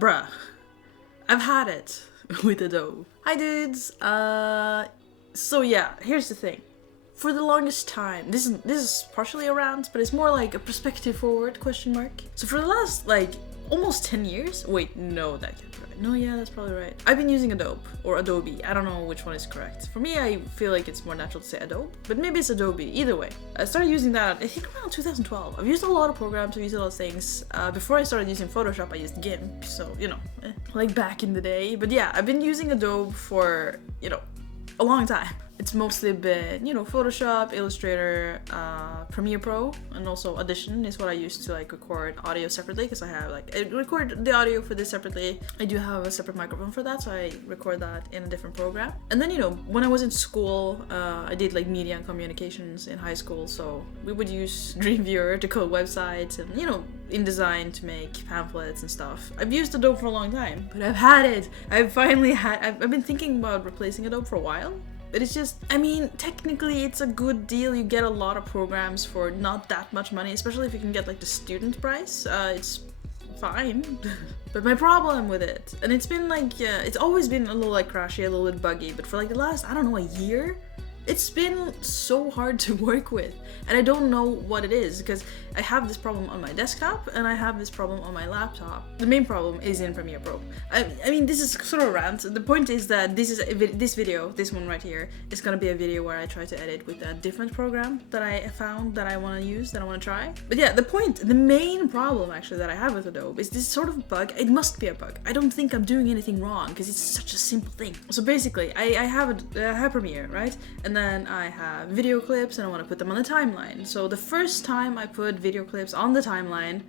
Bruh, I've had it with Adobe. Hi dudes! So yeah, here's the thing. For the longest time, this is partially a rant, but it's more like a perspective forward question mark. So for the last like almost 10 years, wait, no, that can't be right. No, yeah, that's probably right. I've been using Adobe or Adobe. I don't know which one is correct. For me, I feel like it's more natural to say Adobe, but maybe it's Adobe. Either way, I started using that I think around 2012. I've used a lot of programs, I've used a lot of things. Before I started using Photoshop, I used GIMP, so you know, like back in the day. But yeah, I've been using Adobe for, you know, a long time. It's mostly been, you know, Photoshop, Illustrator, Premiere Pro, and also Audition is what I use to like record audio separately, because I have like, I record the audio for this separately. I do have a separate microphone for that, so I record that in a different program. And then, you know, when I was in school, I did like media and communications in high school, so we would use Dreamviewer to code websites and, you know, InDesign to make pamphlets and stuff. I've used Adobe for a long time, but I've had it. I've been thinking about replacing Adobe for a while. But it's just, I mean, technically it's a good deal. You get a lot of programs for not that much money, especially if you can get like the student price. It's fine. But my problem with it, and it's been like, it's always been a little like crashy, a little bit buggy, but for like the last, I don't know, a year, it's been so hard to work with. And I don't know what it is, because I have this problem on my desktop and I have this problem on my laptop. The main problem is in Premiere Pro. I mean, this is sort of a rant. The point is that this video, this one right here, is gonna be a video where I try to edit with a different program that I found that I want to use, that I want to try. But yeah, the main problem actually that I have with Adobe is this sort of bug. It must be a bug. I don't think I'm doing anything wrong, because it's such a simple thing. So basically, I have Premiere, right? And then I have video clips and I want to put them on the timeline. So the first time I put video clips on the timeline,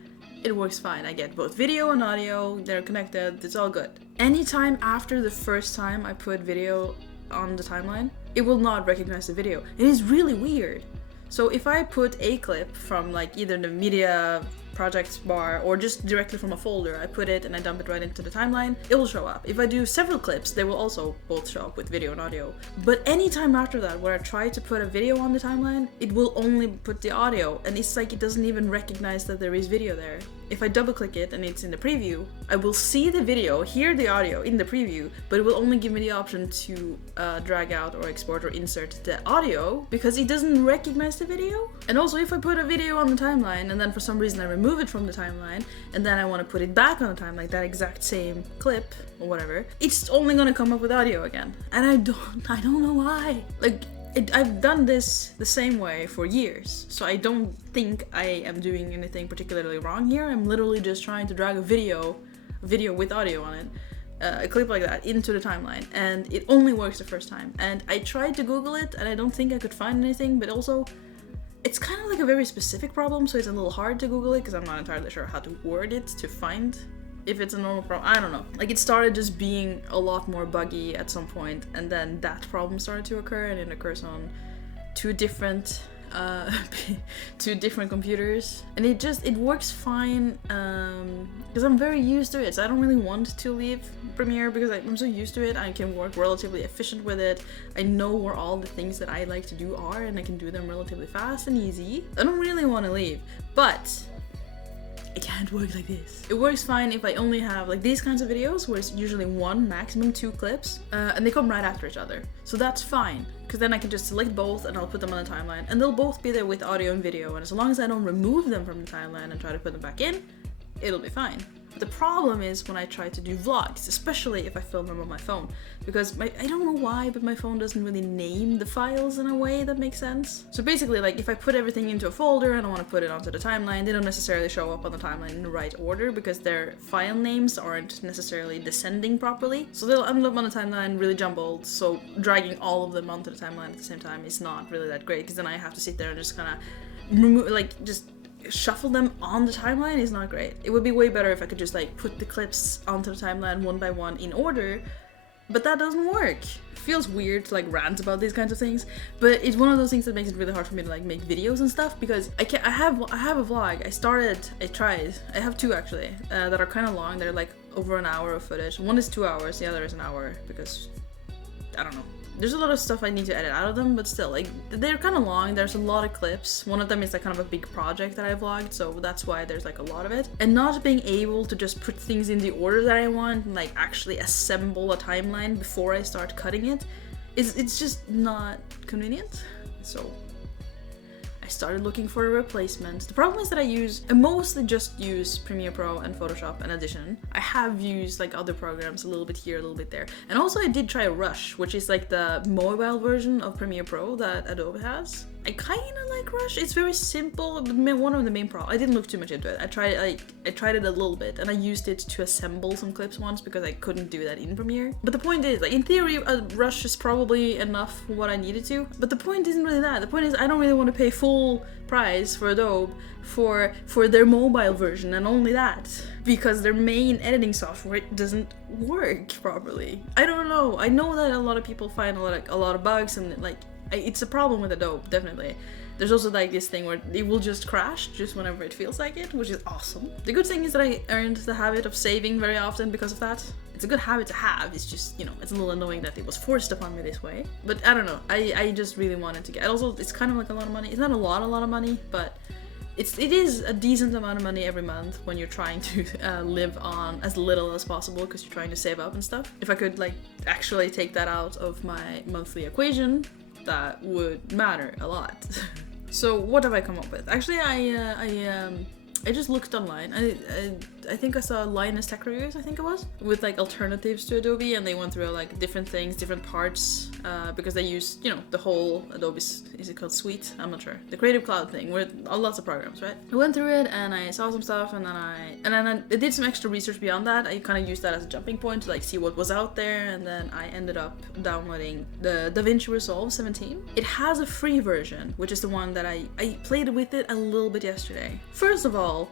it works fine. I get both video and audio, they're connected, it's all good. Anytime after the first time I put video on the timeline, it will not recognize the video. It is really weird. So if I put a clip from like either the media projects bar or just directly from a folder, I put it and I dump it right into the timeline, it will show up. If I do several clips, they will also both show up with video and audio. But anytime after that where I try to put a video on the timeline, it will only put the audio, and it's like it doesn't even recognize that there is video there. If I double click it and it's in the preview, I will see the video, hear the audio in the preview, but it will only give me the option to drag out or export or insert the audio, because it doesn't recognize the video. And also if I put a video on the timeline and then for some reason I remove it from the timeline and then I want to put it back on the timeline, that exact same clip or whatever, it's only gonna come up with audio again. And I don't know why. Like, I've done this the same way for years, so I don't think I am doing anything particularly wrong here. I'm literally just trying to drag a video with audio on it, a clip like that, into the timeline, and it only works the first time. And I tried to Google it, and I don't think I could find anything, but also, it's kind of like a very specific problem, so it's a little hard to Google it, because I'm not entirely sure how to word it to find if it's a normal problem. I don't know. Like, it started just being a lot more buggy at some point, and then that problem started to occur, and it occurs on two different computers, and it works fine, because I'm very used to it, so I don't really want to leave Premiere, because I'm so used to it. I can work relatively efficient with it. I know where all the things that I like to do are, and I can do them relatively fast and easy. I don't really want to leave, but it can't work like this. It works fine if I only have like these kinds of videos where it's usually one, maximum two clips, and they come right after each other. So that's fine, because then I can just select both and I'll put them on the timeline, and they'll both be there with audio and video, and as long as I don't remove them from the timeline and try to put them back in, it'll be fine. The problem is when I try to do vlogs, especially if I film them on my phone, because I don't know why, but my phone doesn't really name the files in a way that makes sense. So basically, like, if I put everything into a folder and I want to put it onto the timeline, they don't necessarily show up on the timeline in the right order, because their file names aren't necessarily descending properly. So they'll end up on the timeline really jumbled, so dragging all of them onto the timeline at the same time is not really that great, because then I have to sit there and just kind of remove, like, just shuffle them on the timeline is not great. It would be way better if I could just like put the clips onto the timeline one by one in order, but that doesn't work. It feels weird to like rant about these kinds of things, but it's one of those things that makes it really hard for me to like make videos and stuff, because I have a vlog. I have two actually that are kind of long. They're like over an hour of footage. One is 2 hours, the other is an hour, because I don't know. There's a lot of stuff I need to edit out of them, but still, like, they're kind of long. There's a lot of clips. One of them is like kind of a big project that I vlogged, so that's why there's like a lot of it. And not being able to just put things in the order that I want and like actually assemble a timeline before I start cutting it, it's just not convenient. So I started looking for a replacement. The problem is that I mostly just use Premiere Pro and Photoshop and Audition. I have used like other programs a little bit here, a little bit there. And also I did try Rush, which is like the mobile version of Premiere Pro that Adobe has. I kind of like Rush. It's very simple. One of the main problems, I didn't look too much into it. I tried it a little bit, and I used it to assemble some clips once because I couldn't do that in Premiere. But the point is, like, in theory, Rush is probably enough what I needed to. But the point isn't really that. The point is I don't really want to pay full price for Adobe for their mobile version, and only that because their main editing software doesn't work properly. I don't know. I know that a lot of people find a lot of bugs, and like, it's a problem with Adobe, definitely. There's also like this thing where it will just crash just whenever it feels like it, which is awesome. The good thing is that I earned the habit of saving very often because of that. It's a good habit to have, it's just, you know, it's a little annoying that it was forced upon me this way. But I don't know, I just really wanted to get, also it's kind of like a lot of money. It's not a lot of money, but it is a decent amount of money every month when you're trying to live on as little as possible because you're trying to save up and stuff. If I could like actually take that out of my monthly equation, that would matter a lot. So what have I come up with? Actually, I just looked online. I think I saw Linus Tech Reviews, I think it was, with like alternatives to Adobe, and they went through like different things, different parts, because they use, you know, the whole Adobe's, is it called Suite? I'm not sure. The Creative Cloud thing, with lots of programs, right? I went through it and I saw some stuff, and then I did some extra research beyond that. I kind of used that as a jumping point to like see what was out there, and then I ended up downloading the DaVinci Resolve 17. It has a free version, which is the one that I played with it a little bit yesterday. First of all,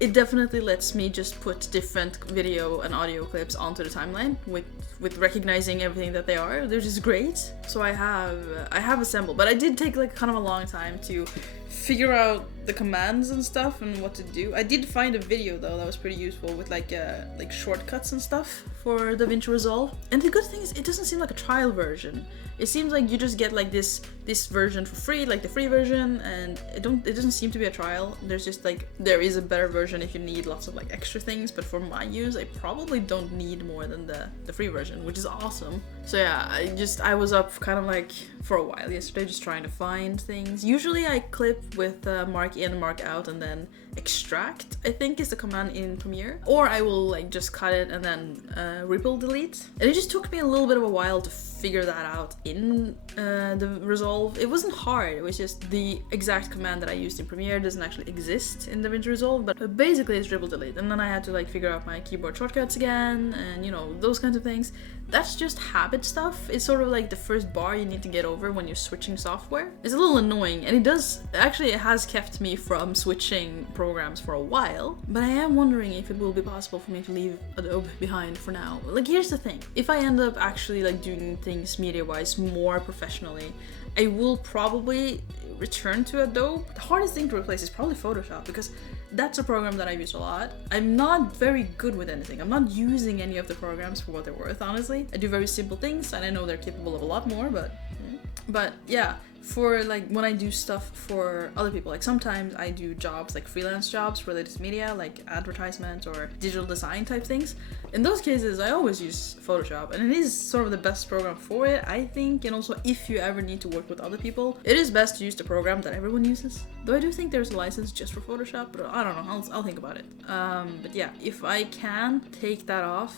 it definitely lets me just put different video and audio clips onto the timeline with recognizing everything that they are, which is great. So I have assembled, but I did take like kind of a long time to figure out the commands and stuff and what to do. I did find a video though that was pretty useful with like shortcuts and stuff for DaVinci Resolve. And the good thing is it doesn't seem like a trial version. It seems like you just get like this version for free, like the free version, and it doesn't seem to be a trial. There's just like, there is a better version if you need lots of like extra things, but for my use I probably don't need more than the free version, which is awesome. So yeah, I was up kind of like for a while yesterday just trying to find things. Usually I clip with mark in, mark out, and then extract, I think is the command in Premiere, or I will like just cut it and then ripple delete. And it just took me a little bit of a while to figure that out in the Resolve. It wasn't hard, it was just the exact command that I used in Premiere doesn't actually exist in DaVinci Resolve, but basically it's ripple delete. And then I had to like figure out my keyboard shortcuts again, and you know, those kinds of things. That's just habit stuff. It's sort of like the first bar you need to get over when you're switching software. It's a little annoying, and it has kept me from switching programs for a while, but I am wondering if it will be possible for me to leave Adobe behind for now. Like, here's the thing, if I end up actually like doing things media-wise more professionally, I will probably return to Adobe. The hardest thing to replace is probably Photoshop, because that's a program that I use a lot. I'm not very good with anything. I'm not using any of the programs for what they're worth, honestly. I do very simple things, and I know they're capable of a lot more, but yeah, for like when I do stuff for other people, like sometimes I do jobs, like freelance jobs related to media, like advertisements or digital design type things. In those cases, I always use Photoshop, and it is sort of the best program for it, I think. And also, if you ever need to work with other people, it is best to use the program that everyone uses. Though I do think there's a license just for Photoshop, but I don't know, I'll think about it. But yeah, if I can take that off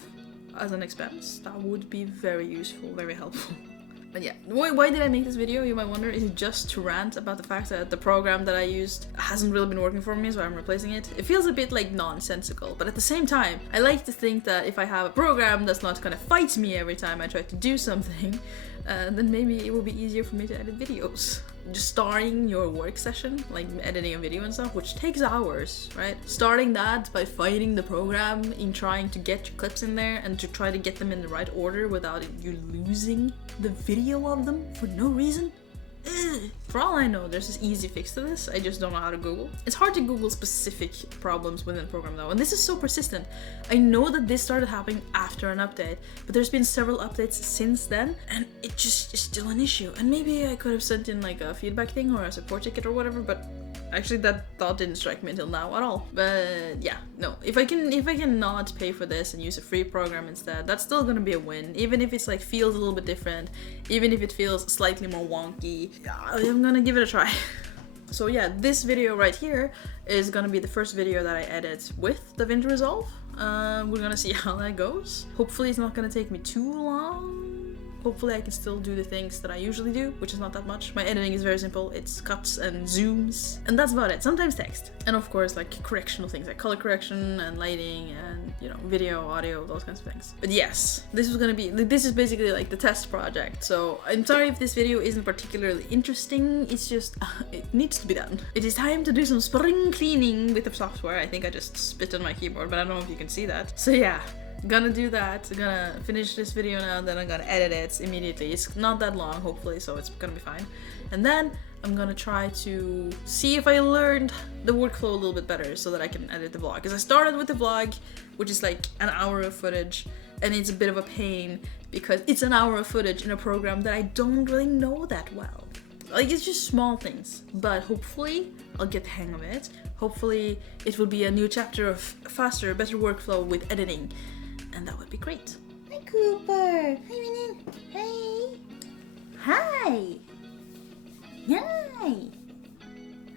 as an expense, that would be very useful, very helpful. But yeah, why did I make this video, you might wonder? Is it just to rant about the fact that the program that I used hasn't really been working for me, so I'm replacing it? It feels a bit like nonsensical, but at the same time, I like to think that if I have a program that's not gonna fight me every time I try to do something, then maybe it will be easier for me to edit videos. Just starting your work session, like editing a video and stuff, which takes hours, right? Starting that by finding the program in trying to get your clips in there and to try to get them in the right order without you losing the video of them for no reason. Ugh. For all I know, there's this easy fix to this. I just don't know how to Google. It's hard to Google specific problems within the program though, and this is so persistent. I know that this started happening after an update, but there's been several updates since then, and it just is still an issue. And maybe I could have sent in like a feedback thing or a support ticket or whatever, but actually that thought didn't strike me until now at all. But yeah, no. If I can not pay for this and use a free program instead, that's still gonna be a win. Even if it's like feels a little bit different, even if it feels slightly more wonky, I'm gonna give it a try. So yeah, this video right here is gonna be the first video that I edit with DaVinci Resolve. We're gonna see how that goes. Hopefully it's not gonna take me too long. Hopefully I can still do the things that I usually do, which is not that much. My editing is very simple. It's cuts and zooms, and that's about it. Sometimes text. And of course, like correctional things like color correction and lighting and, you know, video, audio, those kinds of things. But yes, this is basically like the test project. So I'm sorry if this video isn't particularly interesting. It's just, it needs to be done. It is time to do some spring cleaning with the software. I think I just spit on my keyboard, but I don't know if you can see that. So yeah. Gonna do that. Gonna finish this video now, then I'm gonna edit it immediately. It's not that long, hopefully, so it's gonna be fine. And then I'm gonna try to see if I learned the workflow a little bit better so that I can edit the vlog. Because I started with the vlog, which is like an hour of footage, and it's a bit of a pain because it's an hour of footage in a program that I don't really know that well. Like, it's just small things, but hopefully I'll get the hang of it. Hopefully it will be a new chapter of faster, better workflow with editing. And that would be great. Hi, Cooper. Hi, Minah. Hey. Hi. Hi.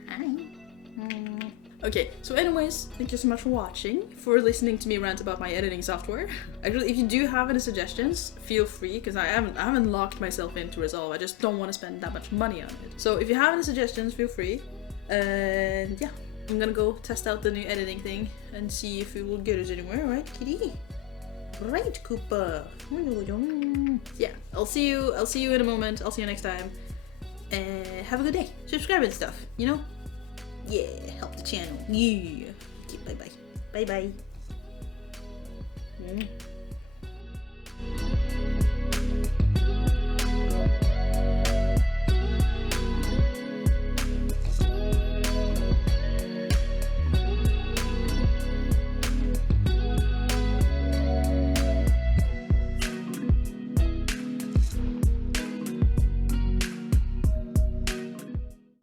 Hi. Okay, so anyways, thank you so much for watching, for listening to me rant about my editing software. Actually, if you do have any suggestions, feel free, because I haven't locked myself into Resolve. I just don't want to spend that much money on it. So if you have any suggestions, feel free. And yeah, I'm gonna go test out the new editing thing and see if it will get us anywhere, right, kitty? Right, Cooper. Yeah, I'll see you in a moment. I'll see you next time. Have a good day. Subscribe and stuff, you know? Yeah, help the channel. Yeah. Okay, bye-bye. Bye-bye.